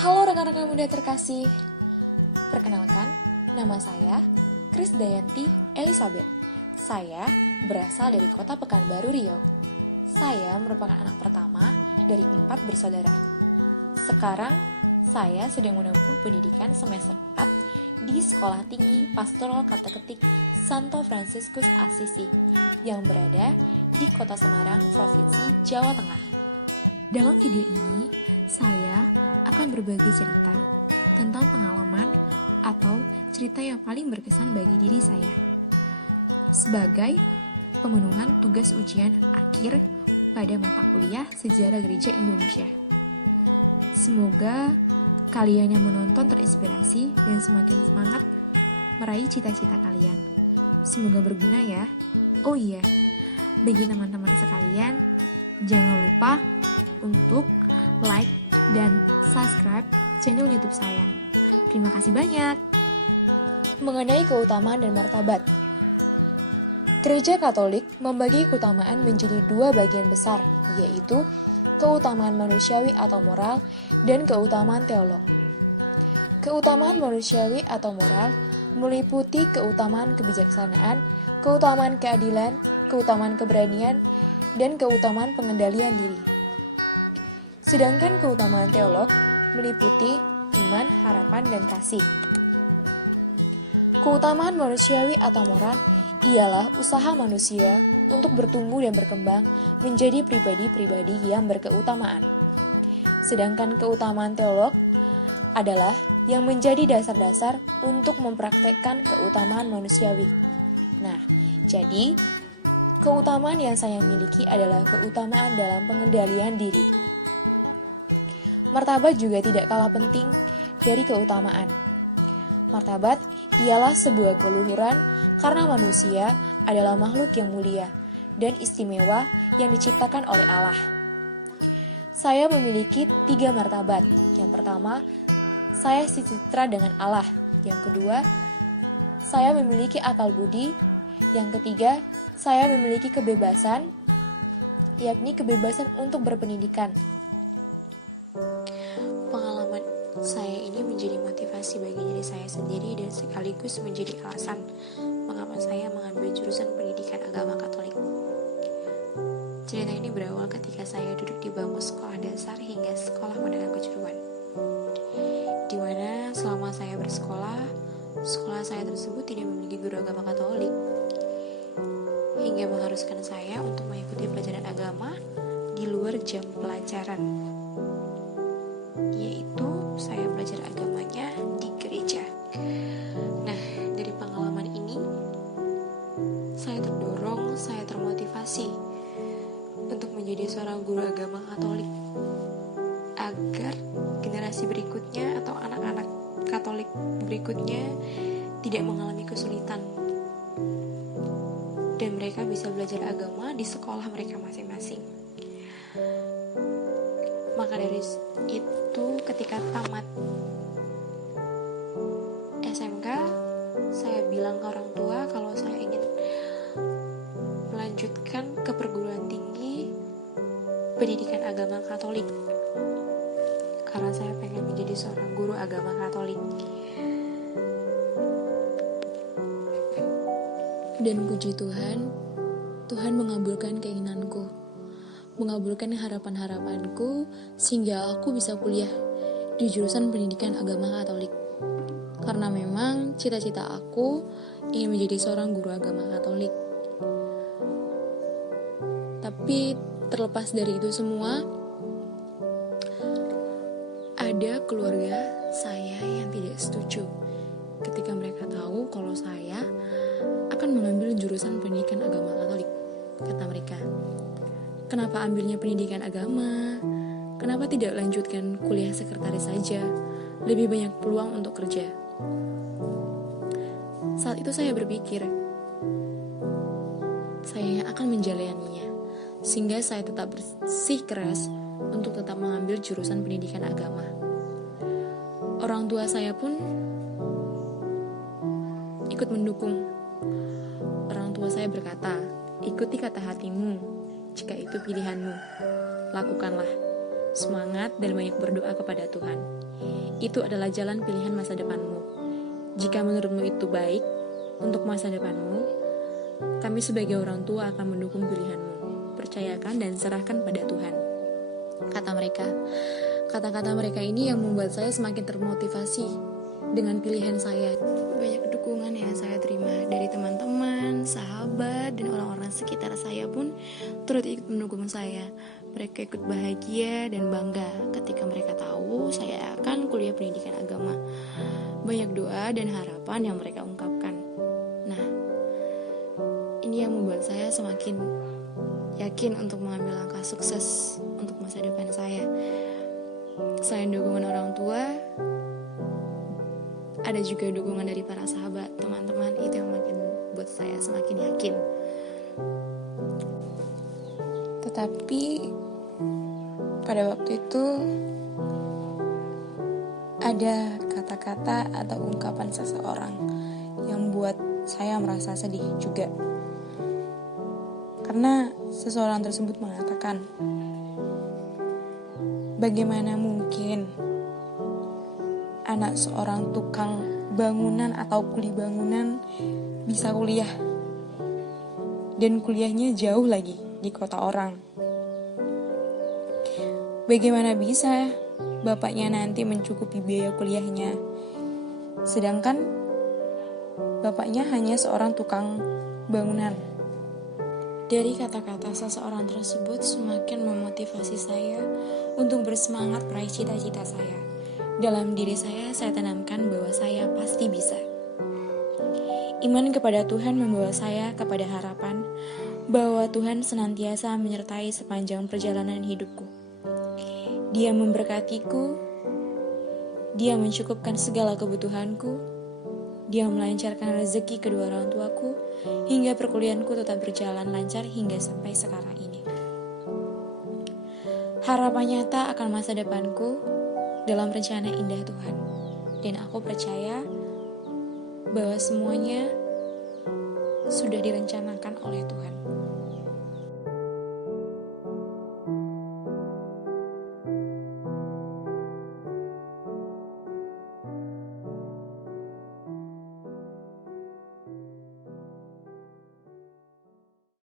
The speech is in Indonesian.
Halo rekan-rekan muda terkasih, perkenalkan, nama saya Krisdayanti Elizabeth. Saya berasal dari kota Pekanbaru, Riau. Saya merupakan anak pertama dari 4 bersaudara. Sekarang, saya sedang menempuh pendidikan semester 4 di Sekolah Tinggi Pastoral Kata-Ketik Santo Fransiskus Assisi yang berada di Kota Semarang, Provinsi Jawa Tengah. Dalam video ini, saya akan berbagi cerita tentang pengalaman atau cerita yang paling berkesan bagi diri saya sebagai pemenuhan tugas ujian akhir pada mata kuliah Sejarah Gereja Indonesia. Semoga kalian yang menonton terinspirasi dan semakin semangat meraih cita-cita kalian. Semoga berguna ya. Oh iya, bagi teman-teman sekalian, jangan lupa untuk like dan subscribe channel YouTube saya. Terima kasih banyak. Mengenai keutamaan dan martabat, Gereja Katolik membagi keutamaan menjadi 2 bagian besar, yaitu keutamaan manusiawi atau moral dan keutamaan teolog. Keutamaan manusiawi atau moral meliputi keutamaan kebijaksanaan, keutamaan keadilan, keutamaan keberanian, dan keutamaan pengendalian diri. Sedangkan keutamaan teolog meliputi iman, harapan, dan kasih. Keutamaan manusiawi atau moral ialah usaha manusia untuk bertumbuh dan berkembang menjadi pribadi-pribadi yang berkeutamaan. Sedangkan keutamaan teolog adalah yang menjadi dasar-dasar untuk mempraktekkan keutamaan manusiawi. Nah, jadi keutamaan yang saya miliki adalah keutamaan dalam pengendalian diri. Martabat juga tidak kalah penting dari keutamaan. Martabat ialah sebuah keluhuran karena manusia adalah makhluk yang mulia dan istimewa yang diciptakan oleh Allah. Saya memiliki 3 martabat. Yang pertama, saya sejahtera dengan Allah. Yang kedua, saya memiliki akal budi. Yang ketiga, saya memiliki kebebasan, yakni kebebasan untuk berpendidikan. Pengalaman saya ini menjadi motivasi bagi diri saya sendiri dan sekaligus menjadi alasan mengapa saya mengambil jurusan pendidikan agama Katolik. Cerita ini berawal ketika saya duduk di bangku sekolah dasar hingga sekolah menengah kejuruan, di mana selama saya bersekolah, sekolah saya tersebut tidak memiliki guru agama Katolik, hingga mengharuskan saya untuk mengikuti pelajaran agama di luar jam pelajaran, yaitu saya belajar agamanya di gereja. Nah, dari pengalaman ini, saya terdorong, saya termotivasi untuk menjadi seorang guru agama Katolik, agar generasi berikutnya atau anak-anak Katolik berikutnya tidak mengalami kesulitan dan mereka bisa belajar agama di sekolah mereka masing-masing. Maka dari itu, ketika tamat SMK, saya bilang ke orang tua kalau saya ingin melanjutkan ke perguruan tinggi pendidikan agama Katolik, karena saya pengen menjadi seorang guru agama Katolik. Dan puji Tuhan, Tuhan mengabulkan keinginanku, mengabulkan harapan-harapanku, sehingga aku bisa kuliah di jurusan pendidikan agama Katolik. Karena memang cita-cita aku ingin menjadi seorang guru agama Katolik. Tapi terlepas dari itu semua, ada keluarga saya yang tidak setuju ketika mereka tahu kalau saya akan mengambil jurusan pendidikan agama Katolik. Kata mereka, kenapa ambilnya pendidikan agama? Kenapa tidak lanjutkan kuliah sekretaris saja? Lebih banyak peluang untuk kerja. Saat itu saya berpikir, saya yang akan menjalaninya, sehingga saya tetap bersikeras untuk tetap mengambil jurusan pendidikan agama. Orang tua saya pun ikut mendukung. Orang tua saya berkata, ikuti kata hatimu jika itu pilihanmu. lakukanlah. Semangat dan banyak berdoa kepada Tuhan. Itu adalah jalan pilihan masa depanmu. Jika menurutmu itu baik untuk masa depanmu, kami sebagai orang tua akan mendukung pilihanmu. Percayakan dan serahkan pada Tuhan. Kata mereka. Kata-kata mereka ini yang membuat saya semakin termotivasi dengan pilihan saya. Banyak dukungan yang saya terima dari teman-teman, sahabat, dan orang-orang sekitar saya pun turut ikut mendukung saya. Mereka ikut bahagia dan bangga ketika mereka tahu saya akan kuliah pendidikan agama. Banyak doa dan harapan yang mereka ungkapkan. Nah, ini yang membuat saya semakin yakin untuk mengambil langkah sukses untuk masa depan saya. Selain dukungan orang tua, ada juga dukungan dari para sahabat, teman-teman. Itu yang makin buat saya semakin yakin. Tetapi pada waktu itu ada kata-kata atau ungkapan seseorang yang buat saya merasa sedih juga. Karena seseorang tersebut mengatakan, bagaimana mungkin anak seorang tukang bangunan atau kuli bangunan bisa kuliah, dan kuliahnya jauh lagi di kota orang. Bagaimana bisa bapaknya nanti mencukupi biaya kuliahnya, sedangkan bapaknya hanya seorang tukang bangunan. Dari kata-kata seseorang tersebut semakin memotivasi saya untuk bersemangat meraih cita-cita saya. Dalam diri saya tanamkan bahwa saya pasti bisa. Iman kepada Tuhan membawa saya kepada harapan bahwa Tuhan senantiasa menyertai sepanjang perjalanan hidupku. Dia memberkatiku, Dia mencukupkan segala kebutuhanku, Dia melancarkan rezeki kedua orang tuaku, hingga perkuliahanku tetap berjalan lancar hingga sampai sekarang ini. Harapan nyata akan masa depanku dalam rencana indah Tuhan. Dan aku percaya bahwa semuanya sudah direncanakan oleh Tuhan.